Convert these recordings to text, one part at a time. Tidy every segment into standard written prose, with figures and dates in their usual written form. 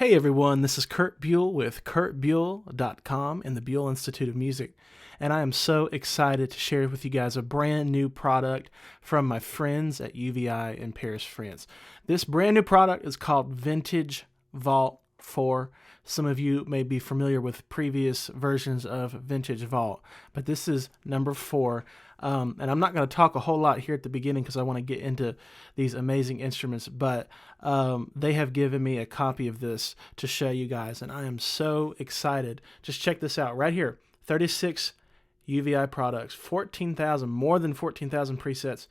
Hey everyone, this is Curt Buell with CurtBuell.com and the Buell Institute of Music, and I am so excited to share with you guys a brand new product from my friends at UVI in Paris, France. This brand new product is called Vintage Vault 4. Some of you may be familiar with previous versions of Vintage Vault, but this is number 4. And I'm not going to talk a whole lot here at the beginning because I want to get into these amazing instruments, but they have given me a copy of this to show you guys, and I am so excited. Just check this out right here. 36 UVI products, 14,000, more than 14,000 presets,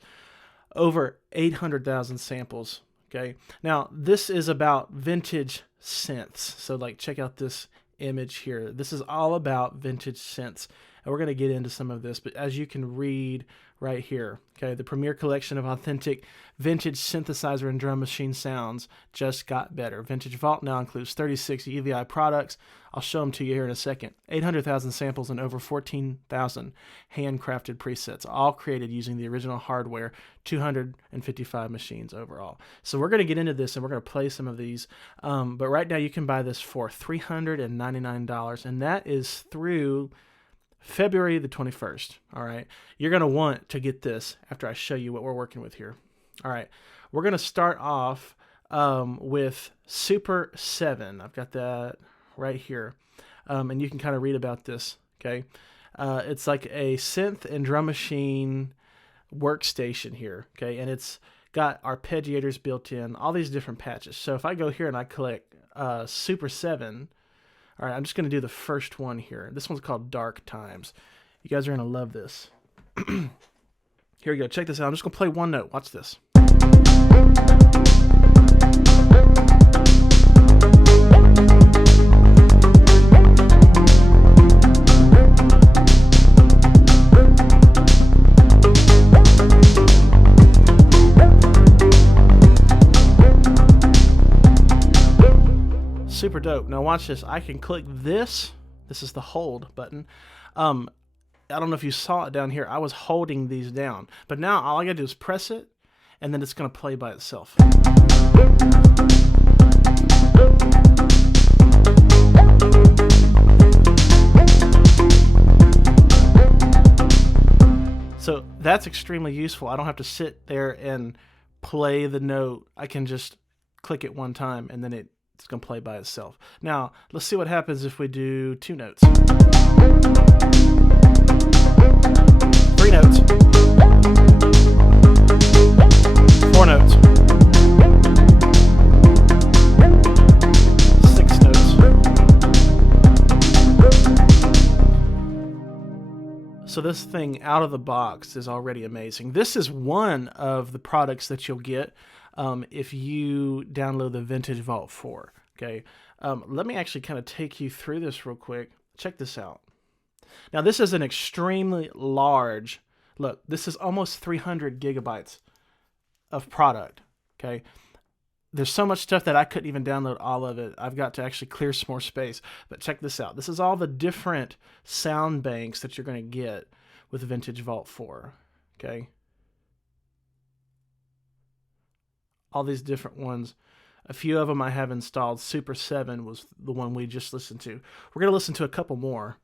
over 800,000 samples. Okay, now this is about vintage synths. So like check out this image here. This is all about vintage synths. And we're going to get into some of this, but as you can read right here, okay, the premier collection of authentic vintage synthesizer and drum machine sounds just got better. Vintage Vault now includes 36 UVI products. I'll show them to you here in a second. 800,000 samples and over 14,000 handcrafted presets, all created using the original hardware, 255 machines overall. So we're going to get into this and we're going to play some of these, but right now you can buy this for $399, and that is through February the 21st. All right. You're going to want to get this after I show you what we're working with here. All right. We're going to start off with Super 7. I've got that right here. And you can kind of read about this. Okay. It's like a synth and drum machine workstation here. Okay. And it's got arpeggiators built in, all these different patches. So if I go here and I click Super 7, all right, I'm just going to do the first one here. This one's called Dark Times. You guys are going to love this. Here we go. Check this out. I'm just going to play one note. Watch this. Super dope. Now watch this. I can click this. This is the hold button. I don't know if you saw it down here. I was holding these down, but now all I gotta do is press it and then it's gonna play by itself. So that's extremely useful. I don't have to sit there and play the note. I can just click it one time and then it's going to play by itself. Now, let's see what happens if we do 2 notes. 3 notes. 4 notes. 6 notes. So this thing out of the box is already amazing. This is one of the products that you'll get if you download the Vintage Vault 4, okay? Let me actually kind of take you through this real quick. Check this out. Now, this is an extremely large, look, this is almost 300 gigabytes of product, okay? There's so much stuff that I couldn't even download all of it. I've got to actually clear some more space. But check this out. This is all the different sound banks that you're going to get with Vintage Vault 4, okay? All these different ones. A few of them I have installed. Super 7 was the one we just listened to. We're going to listen to a couple more.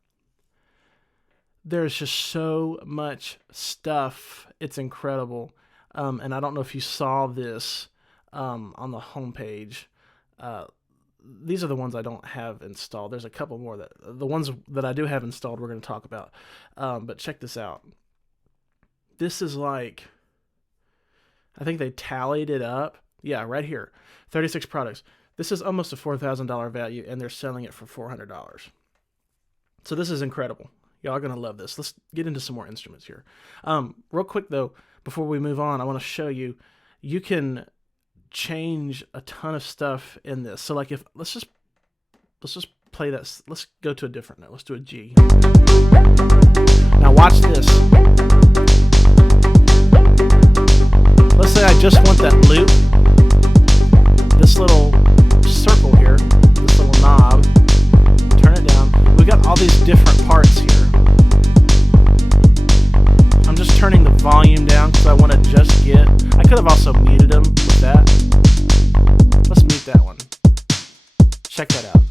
There's just so much stuff. It's incredible. And I don't know if you saw this on the homepage. These are the ones I don't have installed. There's a couple more. The ones that I do have installed we're going to talk about. But check this out. This is like, I think they tallied it up. Yeah, right here. 36 products. This is almost a $4,000 value, and they're selling it for $400. So this is incredible. Y'all are going to love this. Let's get into some more instruments here. Real quick, though, before we move on, I want to show you, you can change a ton of stuff in this. So like if, let's just play that. Let's go to a different note. Let's do a G. Now watch this. Let's say I just want that loop, this little circle here, this little knob, turn it down. We got all these different parts here. I'm just turning the volume down because I want to just get, I could have also muted them with that. Let's mute that one. Check that out.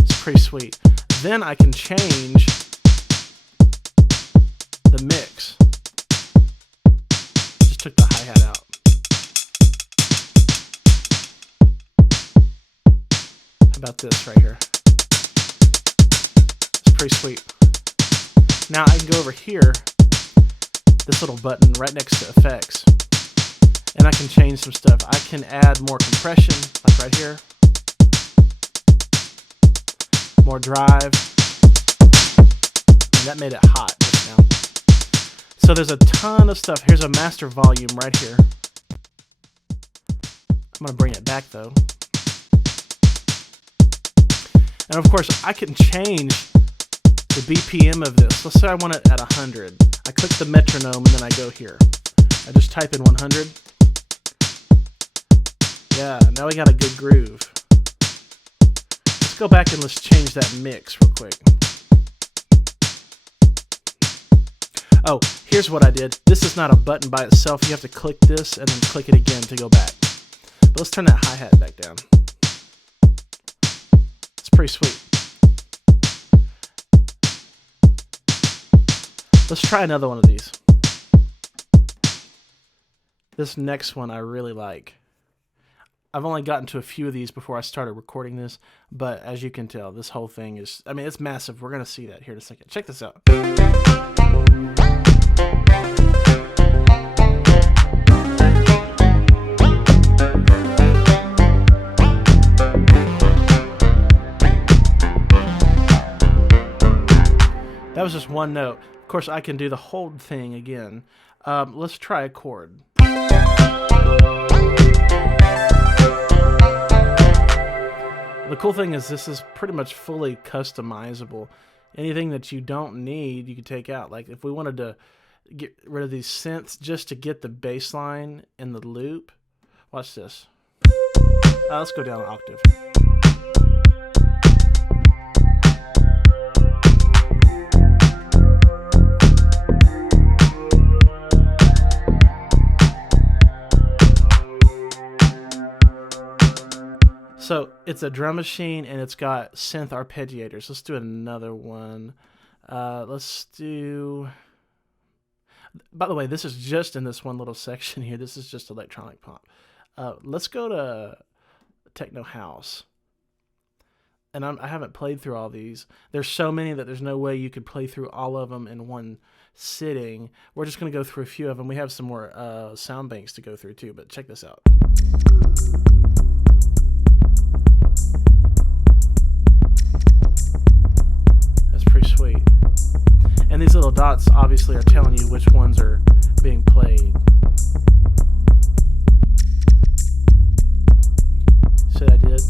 It's pretty sweet. Then I can change the mix. Just took the hi-hat out. How about this right here? It's pretty sweet. Now I can go over here, this little button right next to effects, and I can change some stuff. I can add more compression, like right here. More drive. And that made it hot just now. So there's a ton of stuff. Here's a master volume right here. I'm going to bring it back though. And of course, I can change the BPM of this. Let's say I want it at 100. I click the metronome and then I go here. I just type in 100. Yeah, now we got a good groove. Let's go back and let's change that mix real quick. Oh, here's what I did. This is not a button by itself. You have to click this and then click it again to go back. But let's turn that hi-hat back down. It's pretty sweet. Let's try another one of these. This next one I really like. I've only gotten to a few of these before I started recording this, but as you can tell, this whole thing is, I mean, it's massive. We're going to see that here in a second. Check this out. That was just one note. Of course, I can do the whole thing again. Let's try a chord. The cool thing is this is pretty much fully customizable. Anything that you don't need, you can take out. Like if we wanted to get rid of these synths just to get the bass line in the loop. Watch this. Let's go down an octave. So it's a drum machine and it's got synth arpeggiators. Let's do another one. Let's do... By the way, this is just in this one little section here. This is just electronic pop. Let's go to techno house. And I haven't played through all these. There's so many that there's no way you could play through all of them in one sitting. We're just going to go through a few of them. We have some more sound banks to go through too, but check this out. That's pretty sweet. And these little dots obviously are telling you which ones are being played. See what I did?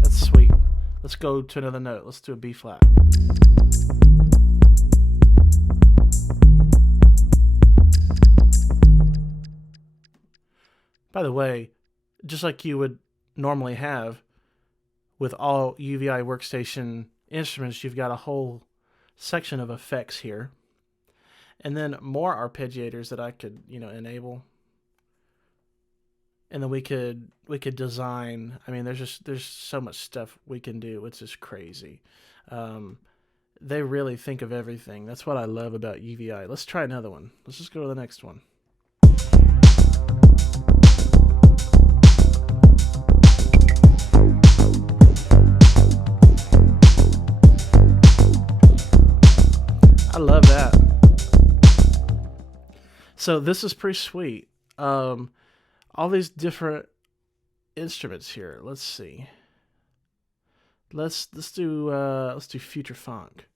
That's sweet. Let's go to another note. Let's do a B flat. By the way, just like you would normally have with all UVI workstation instruments, you've got a whole section of effects here. And then more arpeggiators that I could, enable. And then we could design. I mean, there's so much stuff we can do. It's just crazy. They really think of everything. That's what I love about UVI. Let's try another one. Let's just go to the next one. I love that. So this is pretty sweet. All these different instruments here. Let's see. Let's do future funk.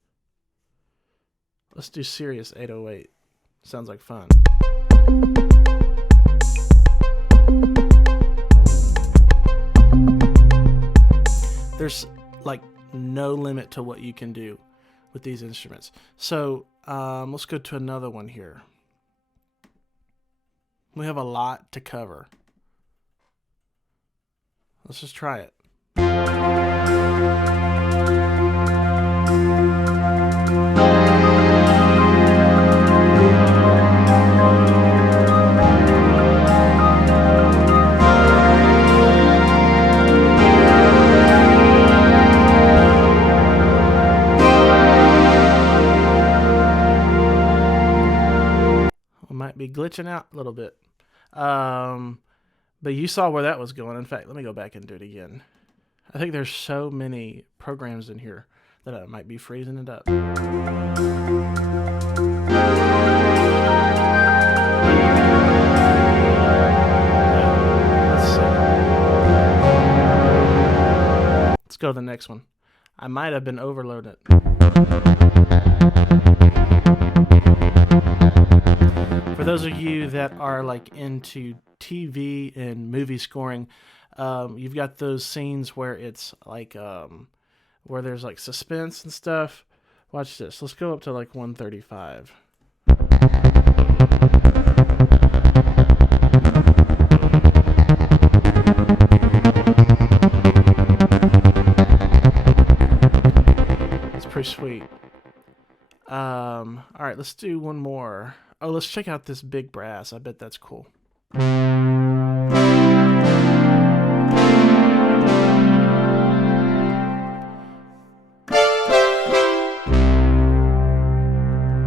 Let's do serious 808. Sounds like fun. There's like no limit to what you can do with these instruments. So let's go to another one here. We have a lot to cover. Let's just try it. glitching out a little bit. But you saw where that was going. In fact, let me go back and do it again. I think there's so many programs in here that I might be freezing it up. Let's go to the next one. I might have been overloading it. For those of you that are like into TV and movie scoring, you've got those scenes where it's like where there's like suspense and stuff. Watch this. Let's go up to like 135. Pretty sweet. All right, let's do one more. Oh, let's check out this big brass. I bet that's cool.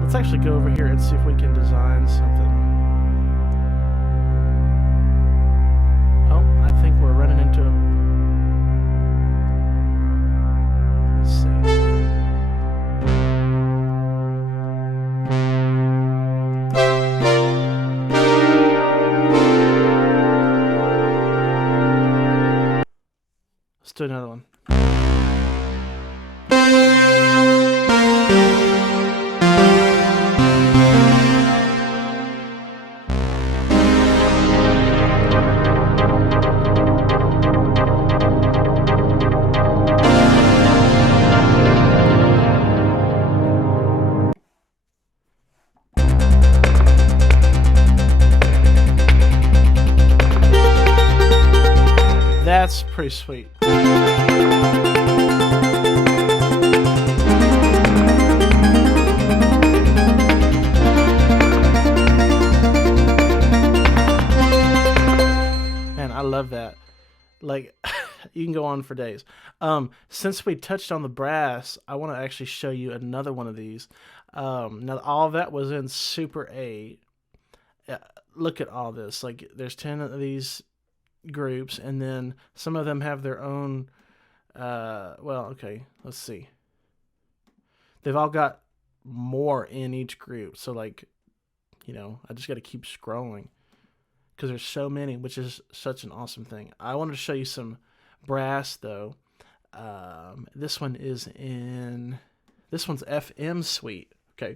Let's actually go over here and see if we can design something. Oh, I think we're running into a... Let's see. Let's do another one. That's pretty sweet. Man, I love that. Like, you can go on for days. Since we touched on the brass, I want to actually show you another one of these. Now, all of that was in Super A. Look at all this. Like, there's 10 of these groups, and then some of them have their own well, okay, let's see. They've all got more in each group, so like, you know, I just got to keep scrolling because there's so many, which is such an awesome thing. I wanted to show you some brass though. This one's FM Suite. Okay,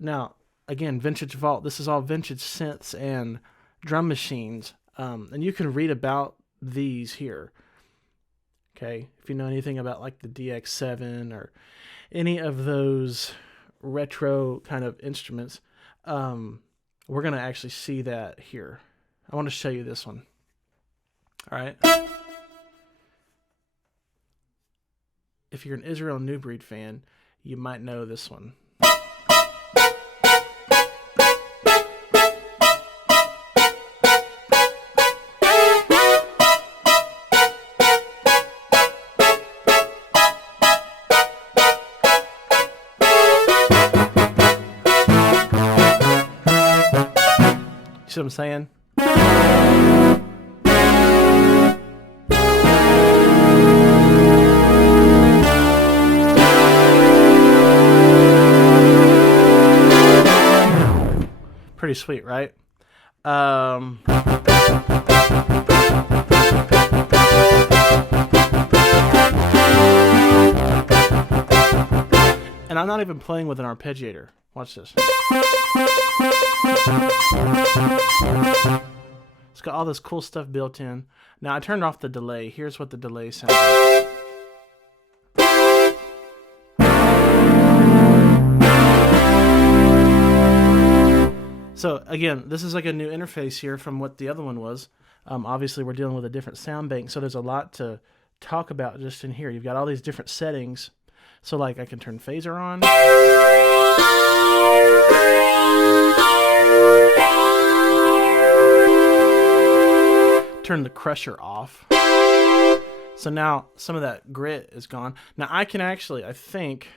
now again, Vintage Vault. This is all vintage synths and drum machines. And you can read about these here. Okay, if you know anything about like the DX7 or any of those retro kind of instruments, we're going to actually see that here. I want to show you this one. All right. If you're an Israel New Breed fan, you might know this one. See what I'm saying? Pretty sweet, right? And I'm not even playing with an arpeggiator. Watch this. It's got all this cool stuff built in. Now I turned off the delay. Here's what the delay sounds like. So again, this is like a new interface here from what the other one was. Obviously we're dealing with a different sound bank, so there's a lot to talk about just in here. You've got all these different settings. So like I can turn phaser on. Turn the crusher off. So now some of that grit is gone. Now I can actually, I think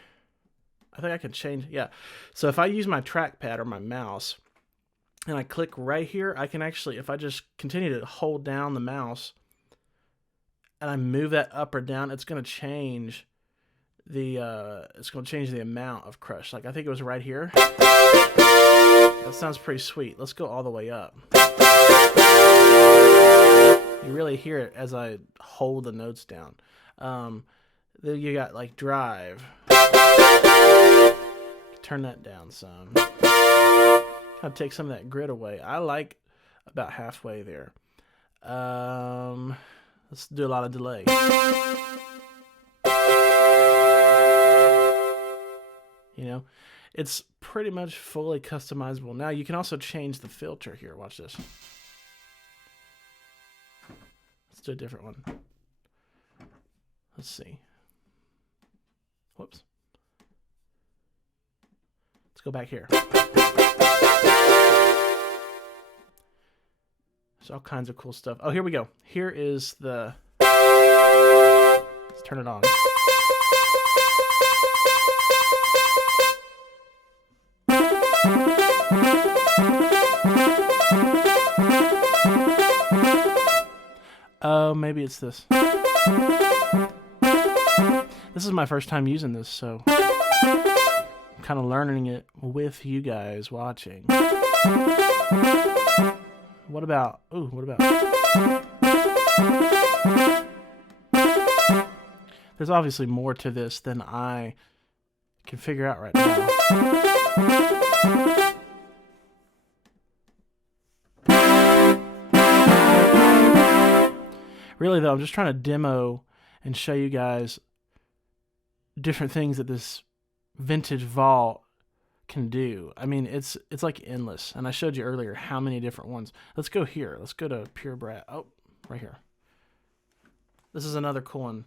I can change, yeah. So if I use my trackpad or my mouse, and I click right here, I can actually, if I just continue to hold down the mouse and I move that up or down, it's going to change the amount of crush. Like I think it was right here. That sounds pretty sweet. Let's go all the way up. You really hear it as I hold the notes down. Then you got like drive. Turn that down some. Kind of take some of that grit away. I like about halfway there. Let's do a lot of delay. You know, it's pretty much fully customizable. Now you can also change the filter here. Watch this. Let's do a different one. Let's see. Whoops. Let's go back here. There's all kinds of cool stuff. Oh, here we go. Here is the... Let's turn it on. Oh, maybe it's this. This is my first time using this, so I'm kind of learning it with you guys watching. What about... Ooh, what about... There's obviously more to this than I can figure out right now. Really, though, I'm just trying to demo and show you guys different things that this vintage vault can do. I mean, it's like endless. And I showed you earlier how many different ones. Let's go here. Let's go to Pure Brass. Oh, right here. This is another cool one.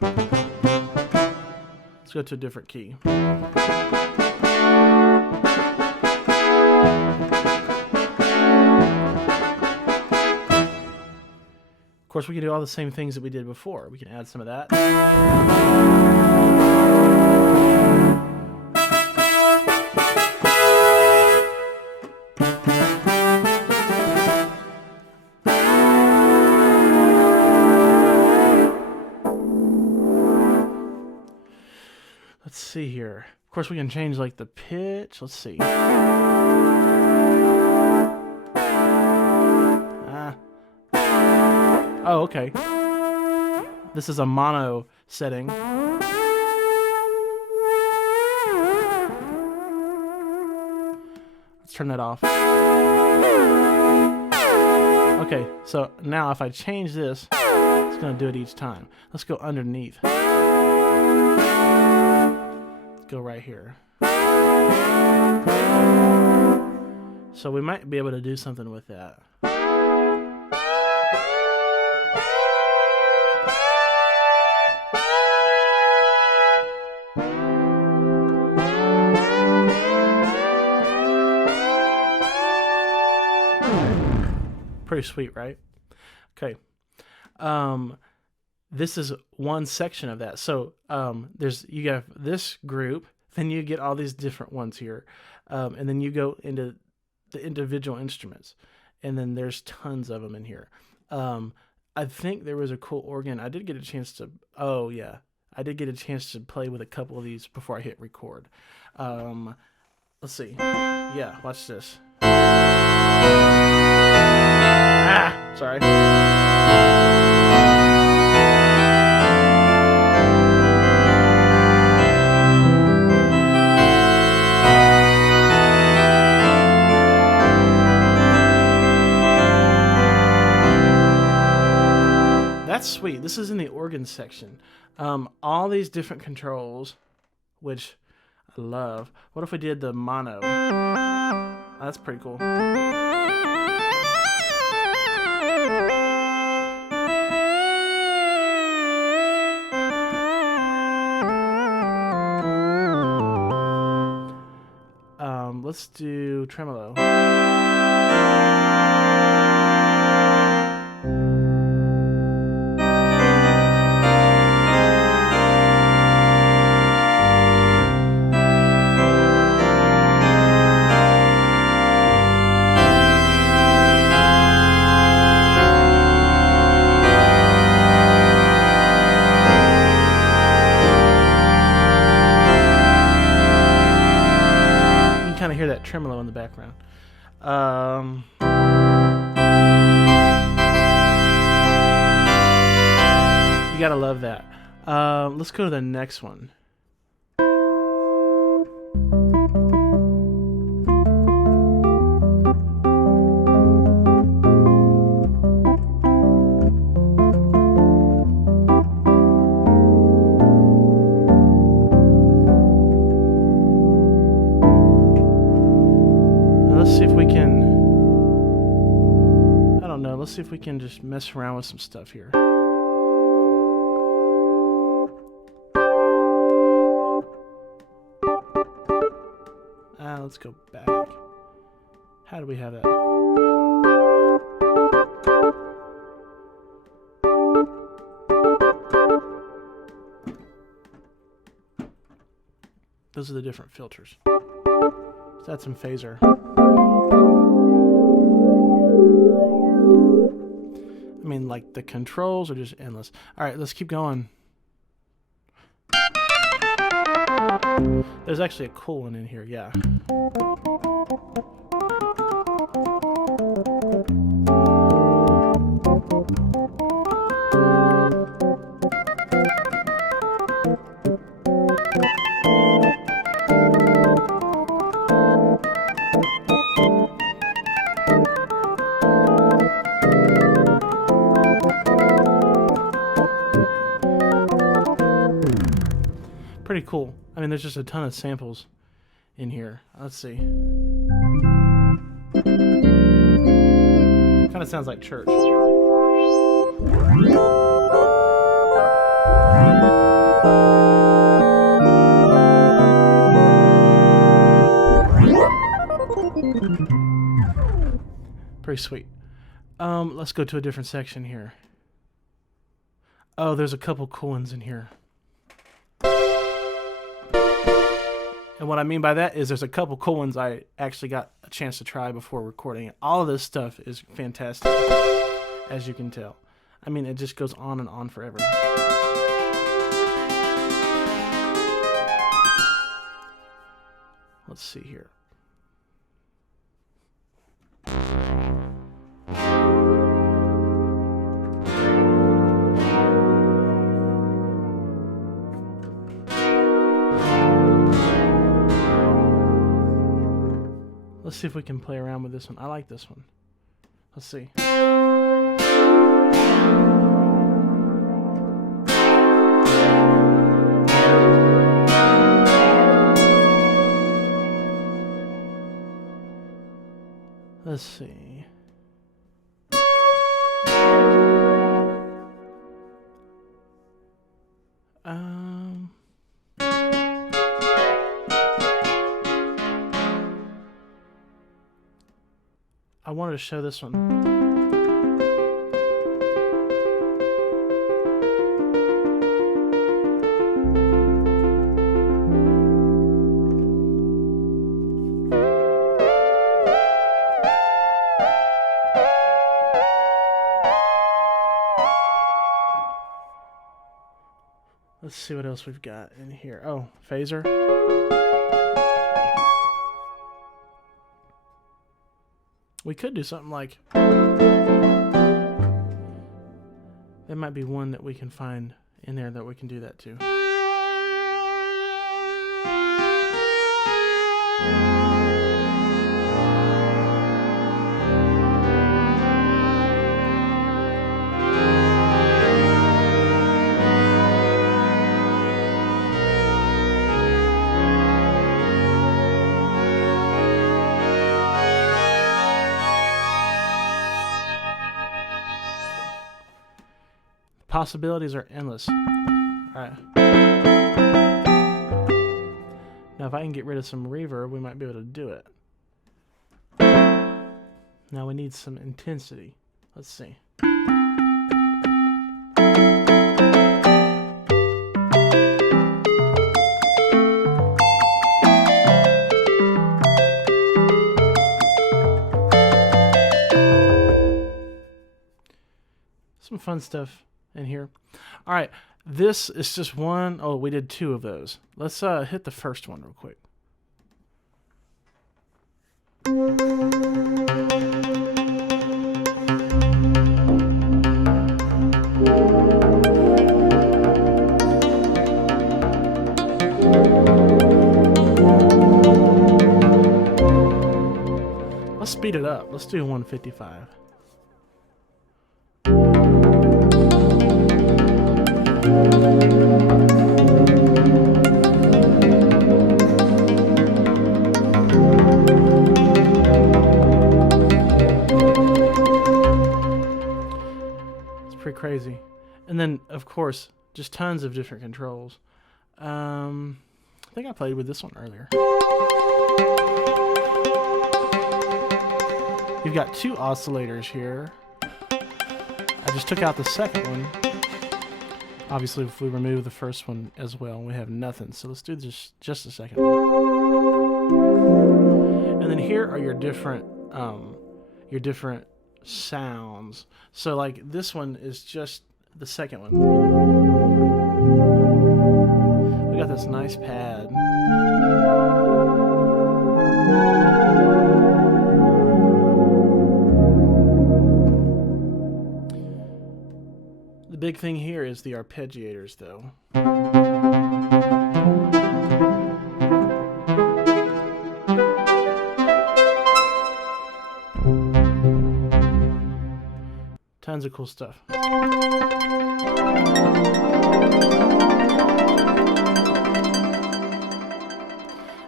Let's go to a different key. Of course, we can do all the same things that we did before. We can add some of that. Let's see here. Of course, we can change like the pitch. Let's see. Oh, okay. This is a mono setting. Let's turn that off. Okay, so now if I change this, it's going to do it each time. Let's go underneath. Let's go right here. So we might be able to do something with that. Pretty sweet, right? Okay. This is one section of that. So you have this group, then you get all these different ones here, and then you go into the individual instruments, and then there's tons of them in here. I think there was a cool organ. I did get a chance to. Oh yeah, I did get a chance to play with a couple of these before I hit record. Let's see. Yeah, watch this. Sorry. That's sweet. This is in the organ section. All these different controls, which I love. What if we did the mono? Oh, that's pretty cool. Let's do tremolo. tremolo in the background. You gotta love that. Let's go to the next one. Let's see if we can just mess around with some stuff here. Let's go back. How do we have that? Those are the different filters. So that's some phaser. I mean, like, the controls are just endless. All right, let's keep going. There's actually a cool one in here, yeah. Pretty cool. I mean, there's just a ton of samples in here. Let's see. Kind of sounds like church. Pretty sweet. Let's go to a different section here. Oh, there's a couple cool ones in here. And what I mean by that is there's a couple cool ones I actually got a chance to try before recording it. All of this stuff is fantastic, as you can tell. I mean, it just goes on and on forever. Let's see here. Let's see if we can play around with this one. I like this one. Let's see. Let's see. I wanted to show this one. Let's see what else we've got in here. Oh, phaser. We could do something like... There might be one that we can find in there that we can do that to. Possibilities are endless. Alright. Now if I can get rid of some reverb, we might be able to do it. Now we need some intensity. Let's see. Some fun stuff in here. All right, this is just one. Oh, we did two of those. Let's hit the first one real quick. speed it up. Let's do 155. It's pretty crazy. And then, of course, just tons of different controls. I think I played with this one earlier. You've got two oscillators here. I just took out the second one. Obviously, if we remove the first one as well, we have nothing. So let's do just the second one. And then here are your different sounds. So like this one is just the second one. We got this nice pad. The big thing here is the arpeggiators, though. Tons of cool stuff.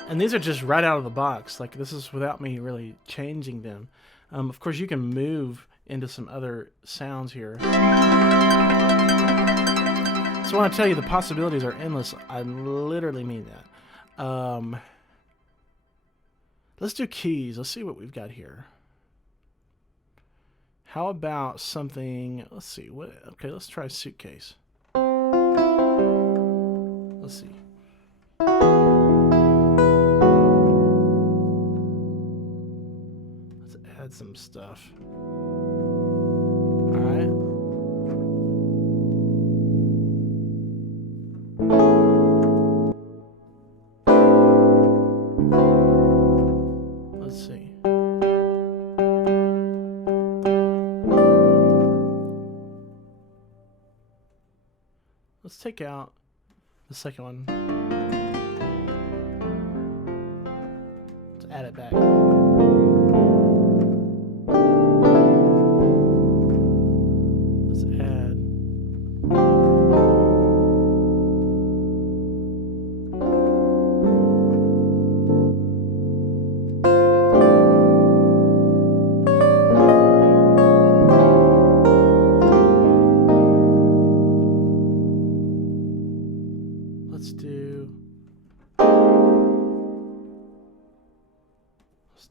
And these are just right out of the box. Like, this is without me really changing them. Of course, you can move into some other sounds here. So I want to tell you, the possibilities are endless. I literally mean that. Let's do keys. Let's see what we've got here. How about something, let's see, okay, let's try suitcase. Let's see. Let's add some stuff. All right. Let's see. Let's take out the second one. Let's add it back. Let's add.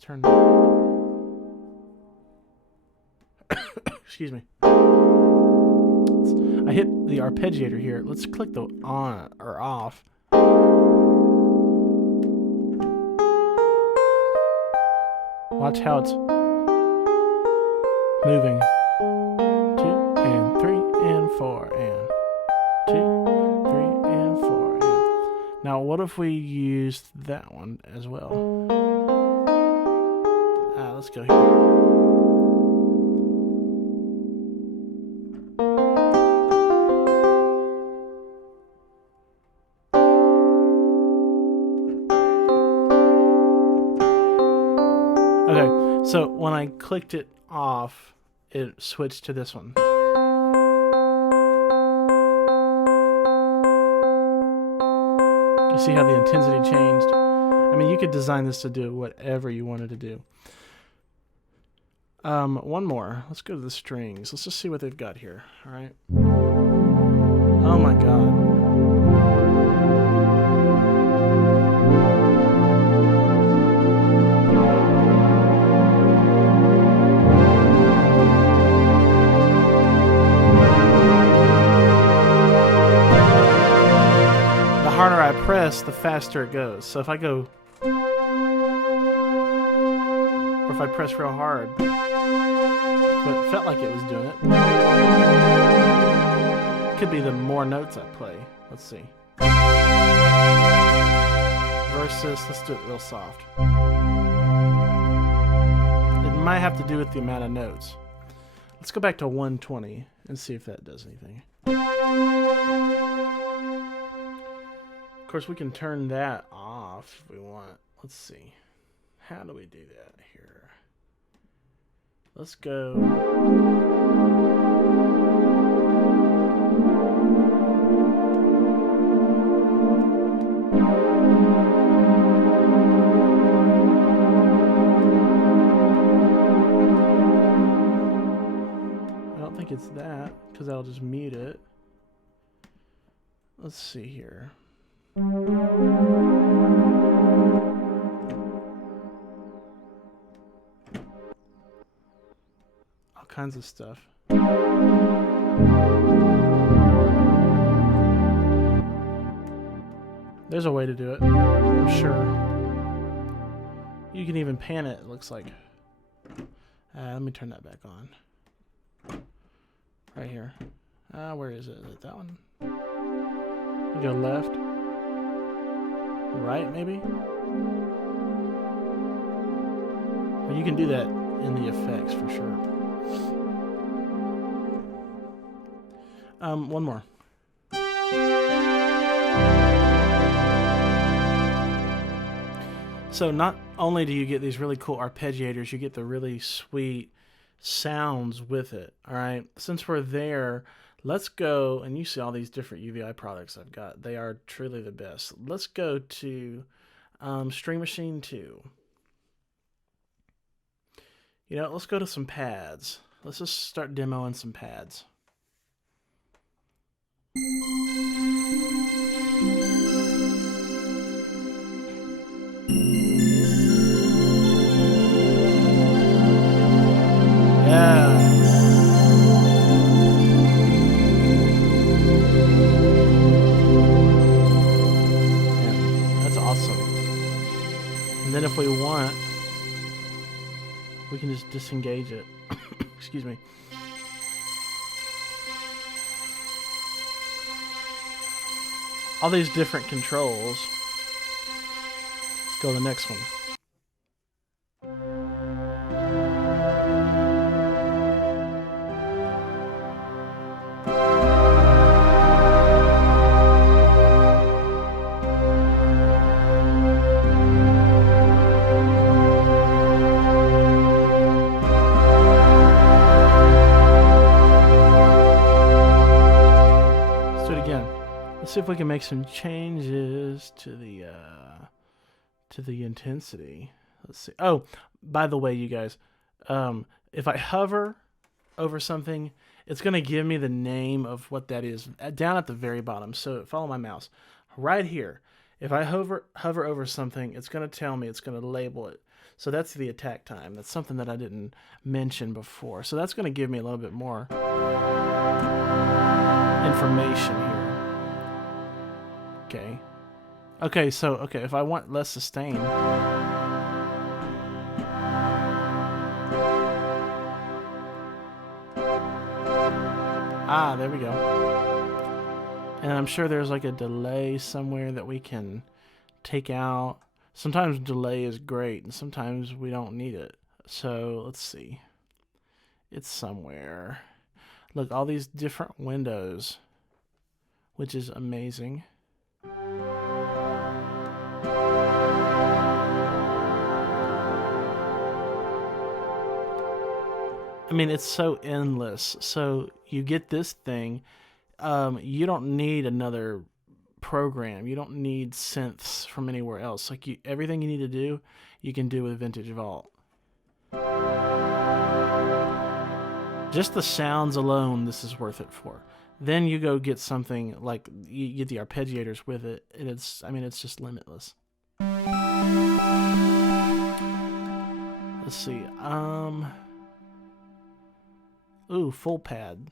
Turn that. Excuse me. I hit the arpeggiator here. Let's click the on or off. Watch how it's moving. 2 and 3 and 4 and 2, 3 and 4 and. Now, what if we used that one as well? Let's go here. Okay, so when I clicked it off, it switched to this one. You see how the intensity changed? I mean, you could design this to do whatever you wanted to do. One more. Let's go to the strings. Let's just see what they've got here. All right. Oh my God. The harder I press, the faster it goes. So if I go, or if I press real hard, but it felt like it was doing it. Could be the more notes I play. Let's see. Versus, let's do it real soft. It might have to do with the amount of notes. Let's go back to 120 and see if that does anything. Of course, we can turn that off if we want. Let's see. How do we do that here? Let's go. I don't think it's that, because I'll just mute it. Let's see here. All kinds of stuff. There's a way to do it, I'm sure. You can even pan it, it looks like. Let me turn that back on. Right here. Where is it? Is it that one? You go left. Right, maybe? Well, you can do that in the effects for sure. One more. So not only do you get these really cool arpeggiators, you get the really sweet sounds with it. All right. Since we're there, let's go, and you see all these different UVI products I've got. They are truly the best. Let's go to String Machine 2. You know, let's go to some pads. Let's just start demoing some pads. Yeah. That's awesome. And then if we want, we can just disengage it. Excuse me. All these different controls. Let's go to the next one. Let's see if we can make some changes to the intensity. Let's see. Oh, by the way, you guys, if I hover over something, it's going to give me the name of what that is down at the very bottom. So follow my mouse right here. If I hover over something, it's going to tell me, it's going to label it. So that's the attack time. That's something that I didn't mention before. So that's going to give me a little bit more information here. Okay, so if I want less sustain, there we go. And I'm sure there's like a delay somewhere that we can take out. Sometimes delay is great, and sometimes we don't need it. So let's see. It's somewhere. Look, all these different windows, which is amazing. I mean, it's so endless. So you get this thing. You don't need another program. You don't need synths from anywhere else. Like everything you need to do, you can do with Vintage Vault. Just the sounds alone, this is worth it for. Then you go get something like you get the Arpeggiators with it, and it's just limitless. Let's see. Ooh, full pad.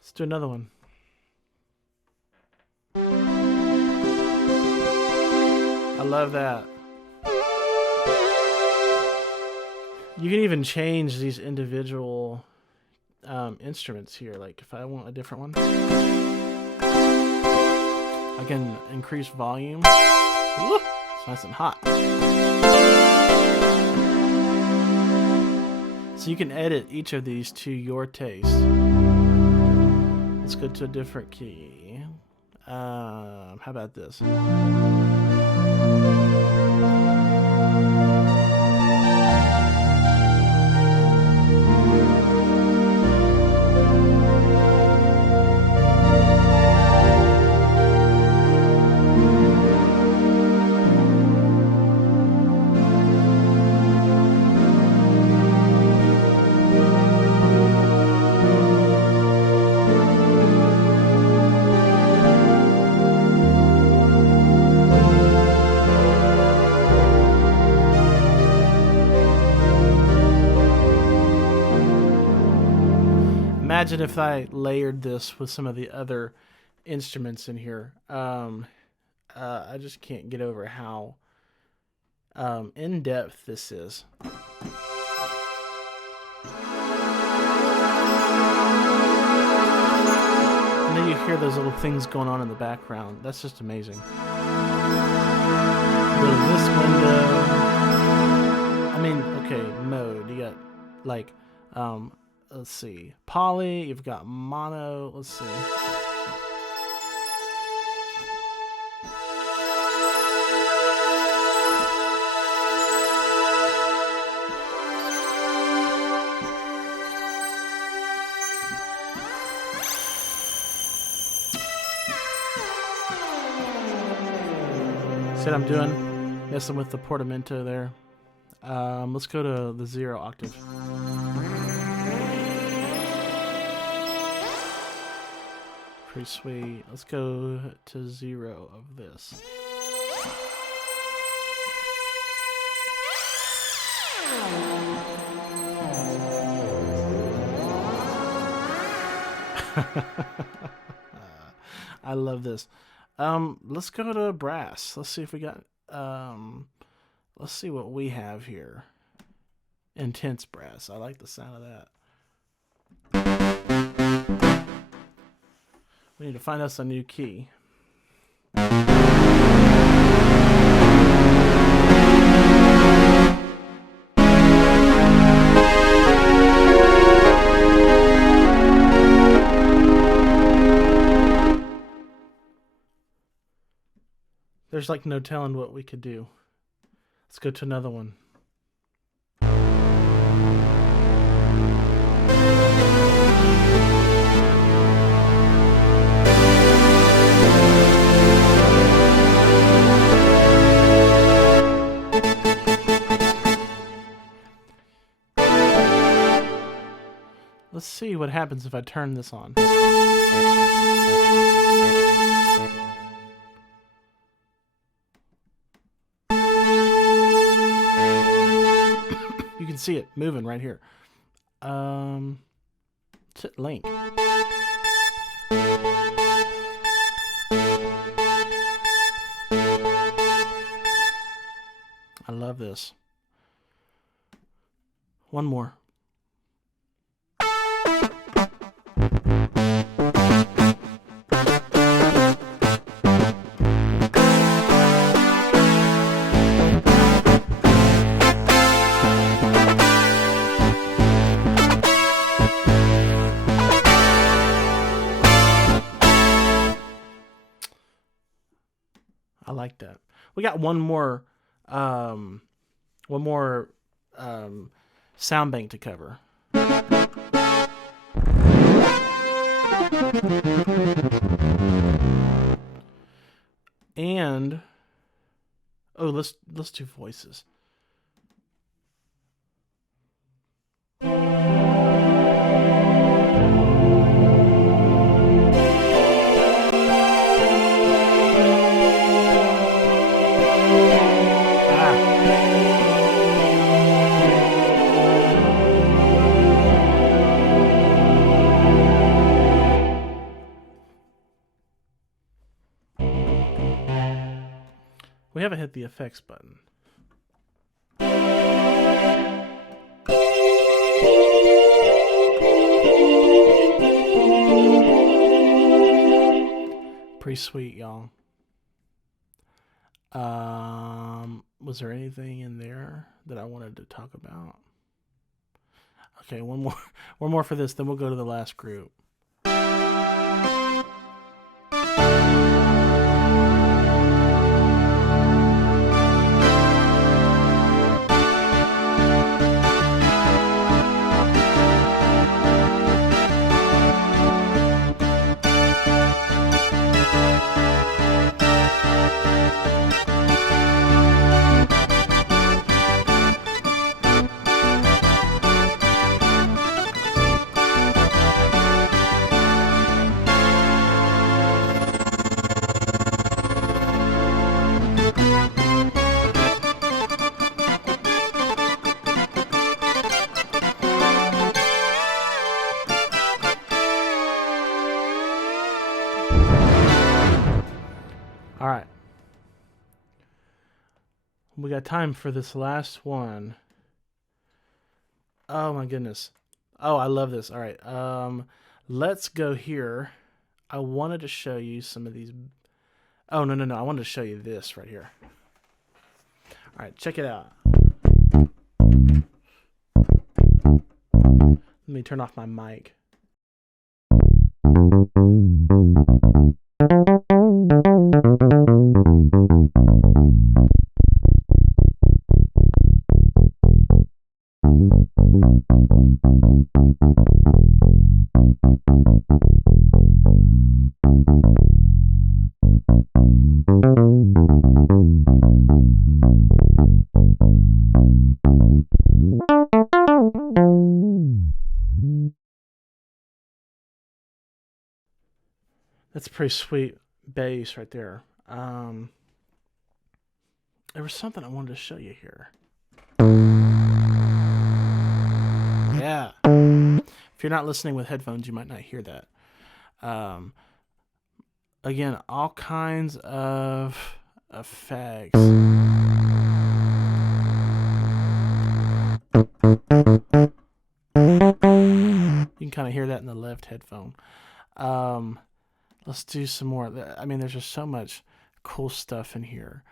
Let's do another one. I love that. You can even change these individual instruments here. Like if I want a different one, I can increase volume. Woo! It's nice and hot. So you can edit each of these to your taste. Let's go to a different key. How about this? Imagine if I layered this with some of the other instruments in here. I just can't get over how in depth this is. And then you hear those little things going on in the background. That's just amazing. Go to this window. I mean, okay, mode. You got like, let's see, poly. You've got mono. Let's see. See what I'm doing? Messing with the portamento there. Let's go to the 0 octave. Pretty sweet. Let's go to 0 of this. I love this. Let's go to brass. Let's see if we got, let's see what we have here. Intense brass. I like the sound of that. We need to find us a new key. There's like no telling what we could do. Let's go to another one. Let's see what happens if I turn this on. You can see it moving right here. Link. I love this. One more. I like that. We got one more sound bank to cover. And let's do voices. We haven't hit the effects button. Pretty sweet, y'all. Was there anything in there that I wanted to talk about? Okay, one more, one more for this, then we'll go to the last group. All right. We got time for this last one. Oh my goodness. Oh, I love this. All right. Let's go here. I wanted to show you some of these. Oh, no. I wanted to show you this right here. All right, check it out. Let me turn off my mic. That's a pretty sweet bass right there. There was something I wanted to show you here. Yeah. If you're not listening with headphones, you might not hear that. Again, all kinds of effects. You can kind of hear that in the left headphone. Let's do some more. I mean, there's just so much cool stuff in here.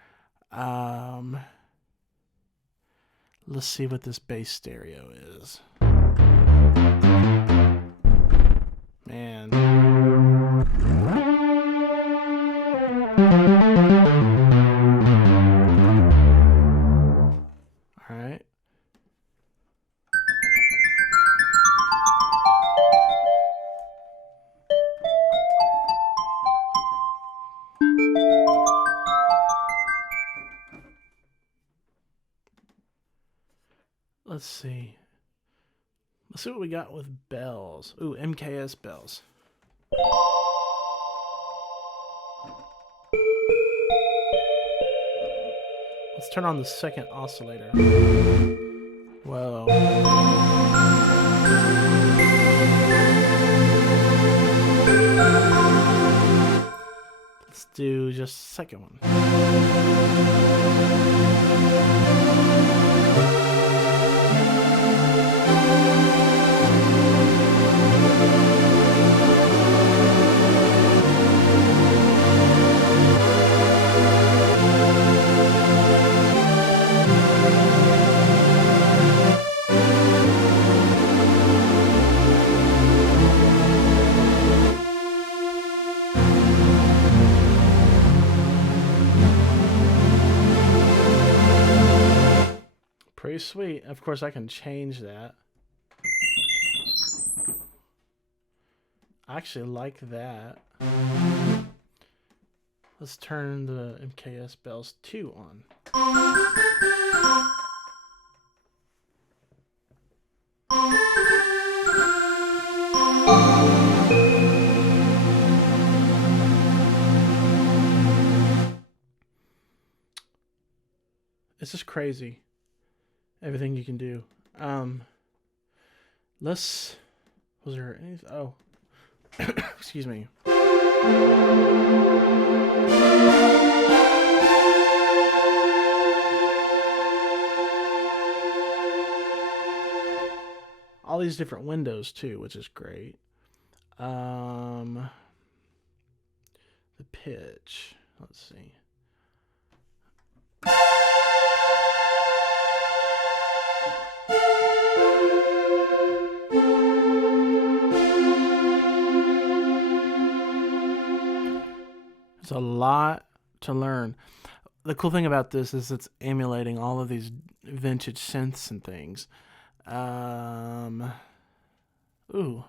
Let's see what this bass stereo is. Man. All right. Let's see. Let's see what we got with bells. Ooh, MKS bells. Let's turn on the second oscillator. Whoa. Let's do just the second one. Pretty sweet. Of course, I can change that. I actually like that. Let's turn the MKS bells 2 on. It's just crazy. Everything you can do. Was there anything? Oh, excuse me. All these different windows too, which is great. The pitch. Let's see. There's a lot to learn. The cool thing about this is it's emulating all of these vintage synths and things. Ooh.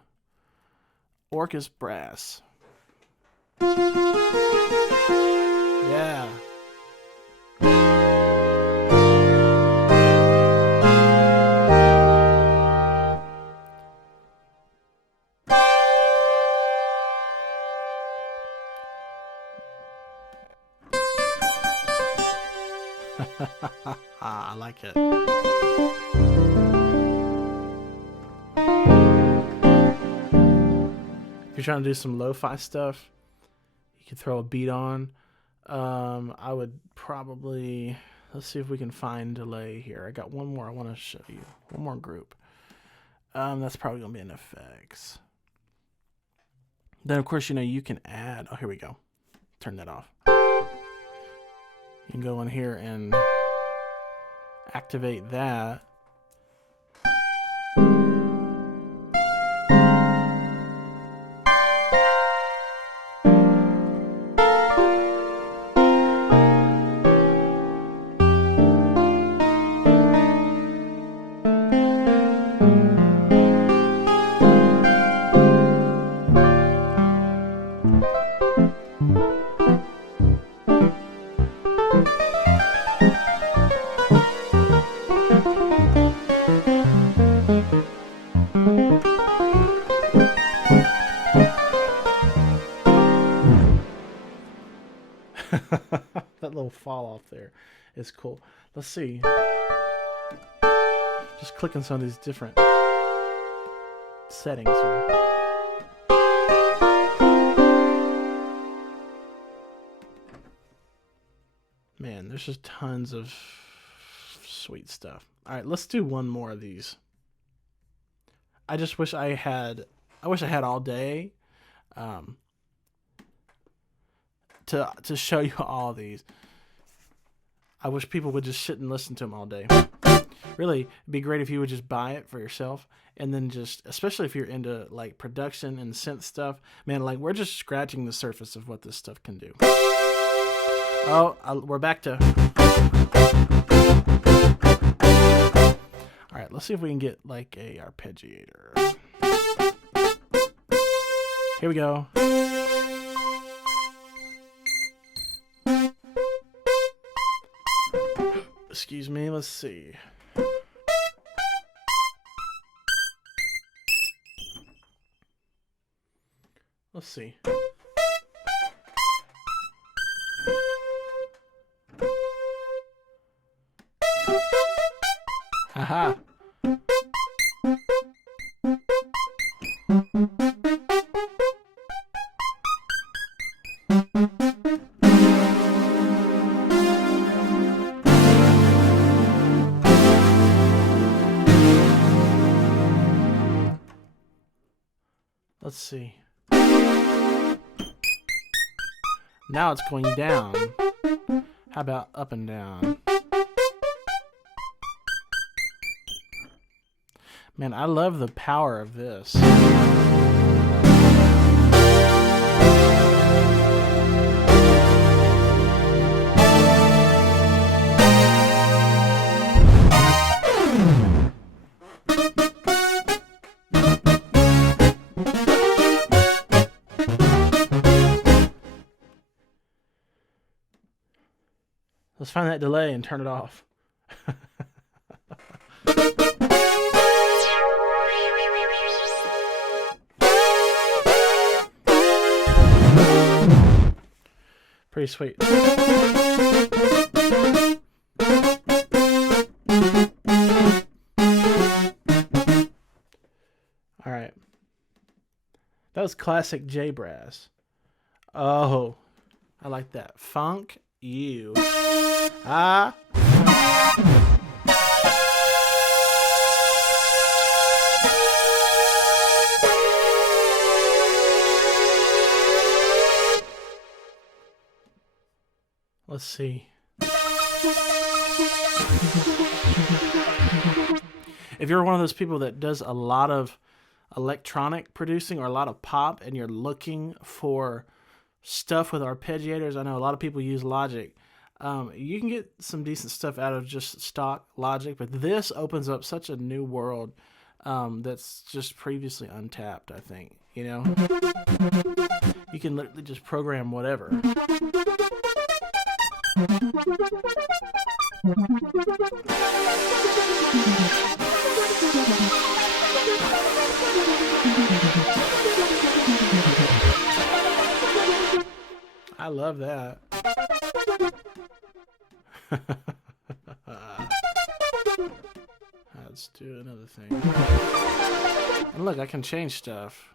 Orcus Brass. Yeah. I like it. If you're trying to do some lo-fi stuff, you can throw a beat on. I would probably, let's see if we can find delay here. I got one more I want to show you. One more group. That's probably going to be in effects. Then, of course, you can add, oh, here we go. Turn that off. You can go in here and activate that. That little fall off there is cool. Let's see. Just clicking some of these different settings here. Man, there's just tons of sweet stuff. All right, let's do one more of these. I just wish I had all day to show you all these. I wish people would just sit and listen to them all day. Really, it'd be great if you would just buy it for yourself, and then just, especially if you're into like production and synth stuff, man, like we're just scratching the surface of what this stuff can do. Oh, we're back to. All right, let's see if we can get like a arpeggiator. Here we go. Excuse me, let's see. Let's see. Haha. Let's see. Now it's going down. How about up and down? Man, I love the power of this. Let's find that delay and turn it off. Pretty sweet. All right. That was classic J Brass. Oh, I like that. Funk you. Ah. Let's see. If you're one of those people that does a lot of electronic producing or a lot of pop and you're looking for stuff with arpeggiators. I know a lot of people use Logic. You can get some decent stuff out of just stock Logic, but this opens up such a new world that's just previously untapped, I think. You know, you can literally just program whatever. I love that. Let's do another thing. And look, I can change stuff.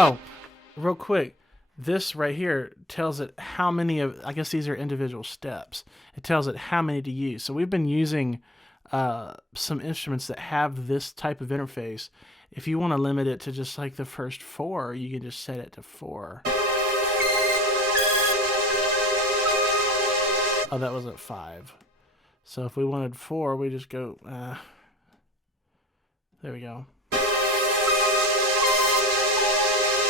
Oh, real quick. This right here tells it how many of, I guess these are individual steps. It tells it how many to use. So we've been using some instruments that have this type of interface. If you want to limit it to just like the first 4, you can just set it to 4. Oh, that was at 5. So if we wanted 4, we just go, there we go.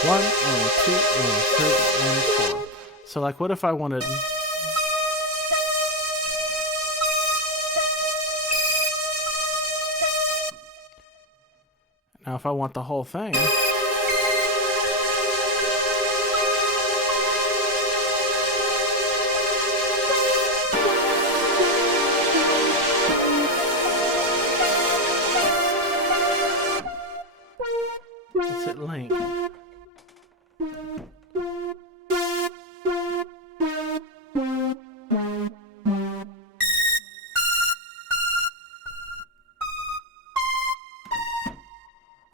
1 and 2 and 3 and 4. So like, what if I wanted... Now if I want the whole thing... Let's hit link.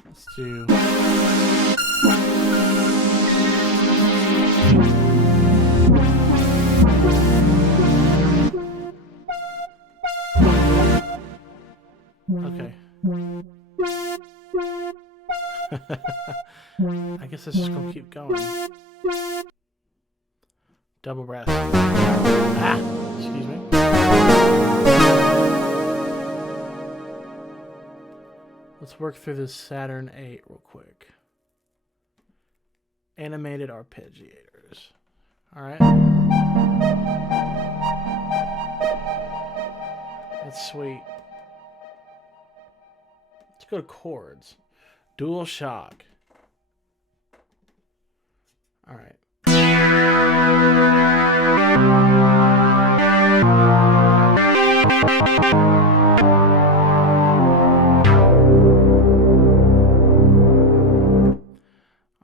Let's do... Okay. I guess it's just gonna keep going. Double brass. Ah! Excuse me. Let's work through this Saturn 8 real quick. Animated arpeggiators. Alright. That's sweet. Let's go to chords. Dual shock. Alright.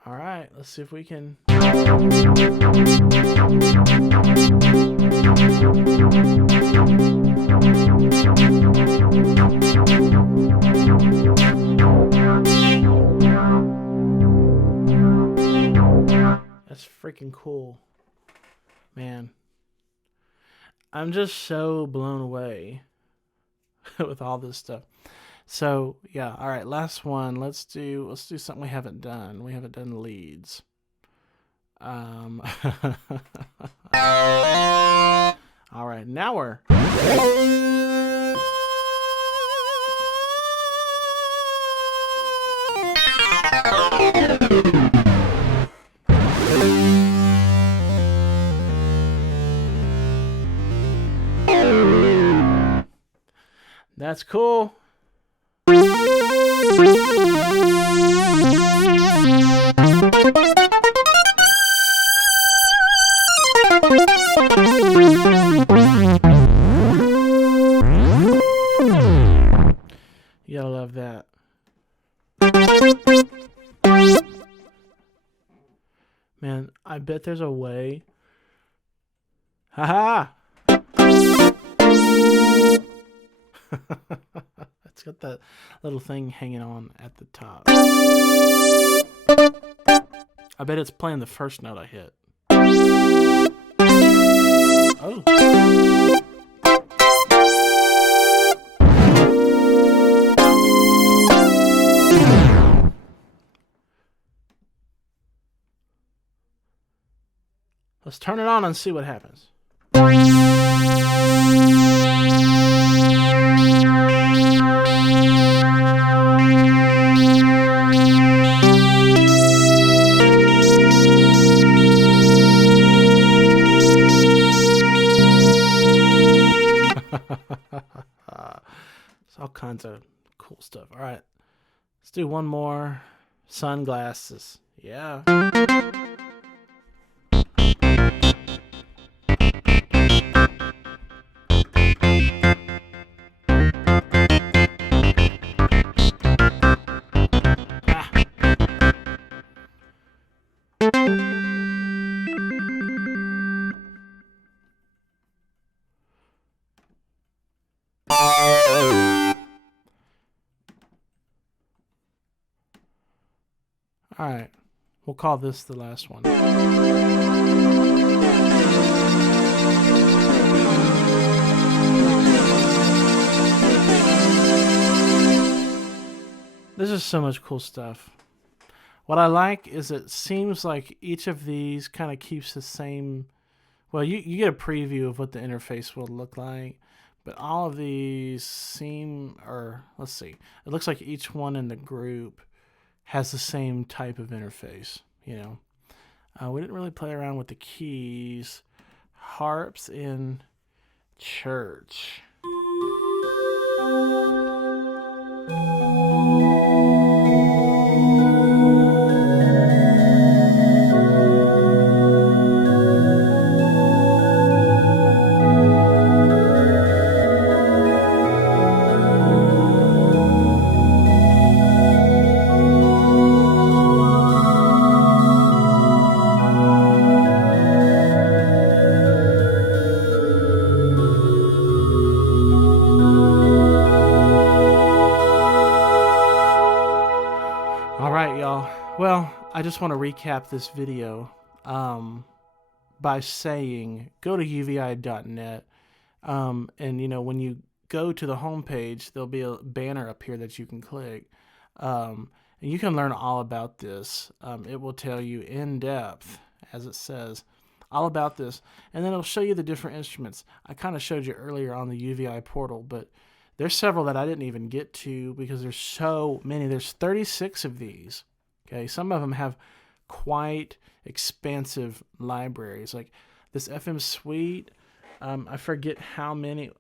Alright, let's see if we can... That's freaking cool. Man. I'm just so blown away with all this stuff. So, yeah, all right, last one. Let's do something we haven't done. We haven't done leads. All right, now we're... That's cool. You gotta love that. Man, I bet there's a way. Haha! It's got that little thing hanging on at the top. I bet it's playing the first note I hit. Oh. Let's turn it on and see what happens. It's all kinds of cool stuff. All right, let's do one more. Sunglasses. Yeah. All right, we'll call this the last one. This is so much cool stuff. What I like is it seems like each of these kind of keeps the same. Well, you get a preview of what the interface will look like, but all of these seem, or let's see, it looks like each one in the group has the same type of interface, you know. We didn't really play around with the keys. Harps in church. All right, y'all. Well, I just want to recap this video by saying go to uvi.net. And, you know, when you go to the homepage, there'll be a banner up here that you can click. And you can learn all about this. It will tell you in depth, as it says, all about this. And then it'll show you the different instruments. I kind of showed you earlier on the UVI portal, but there's several that I didn't even get to because there's so many. There's 36 of these. Okay, some of them have quite expansive libraries. Like this FM Suite, I forget how many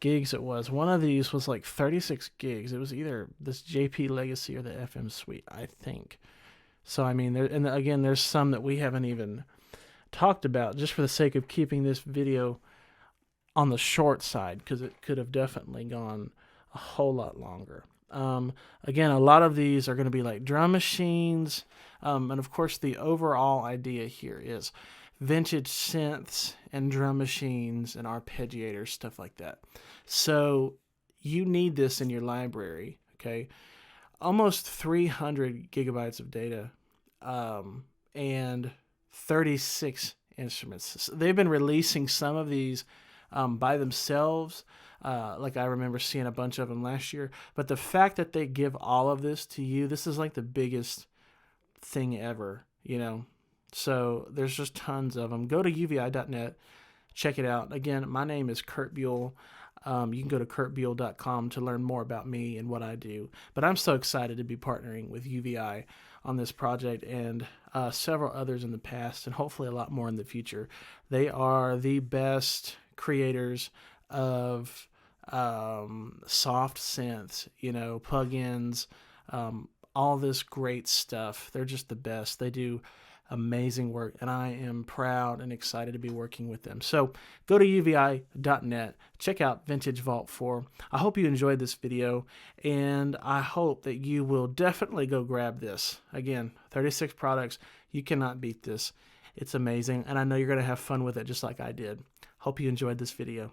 gigs it was. One of these was like 36 gigs. It was either this JP Legacy or the FM Suite, I think. So, I mean, and again, there's some that we haven't even talked about just for the sake of keeping this video on the short side, because it could have definitely gone a whole lot longer. Again, a lot of these are going to be like drum machines. And of course, the overall idea here is vintage synths and drum machines and arpeggiators, stuff like that. So you need this in your library, okay? Almost 300 gigabytes of data and 36 instruments. So they've been releasing some of these by themselves. Like I remember seeing a bunch of them last year. But the fact that they give all of this to you, this is like the biggest thing ever, you know. So there's just tons of them. Go to uvi.net, check it out. Again, my name is Curt Buell. You can go to curtbuell.com to learn more about me and what I do. But I'm so excited to be partnering with UVI on this project and several others in the past, and hopefully a lot more in the future. They are the best creators of soft synths, you know, plugins, all this great stuff. They're just the best. They do amazing work, and I am proud and excited to be working with them. So go to uvi.net, check out Vintage Vault 4. I hope you enjoyed this video, and I hope that you will definitely go grab this. Again, 36 products. You cannot beat this. It's amazing, and I know you're going to have fun with it just like I did. Hope you enjoyed this video.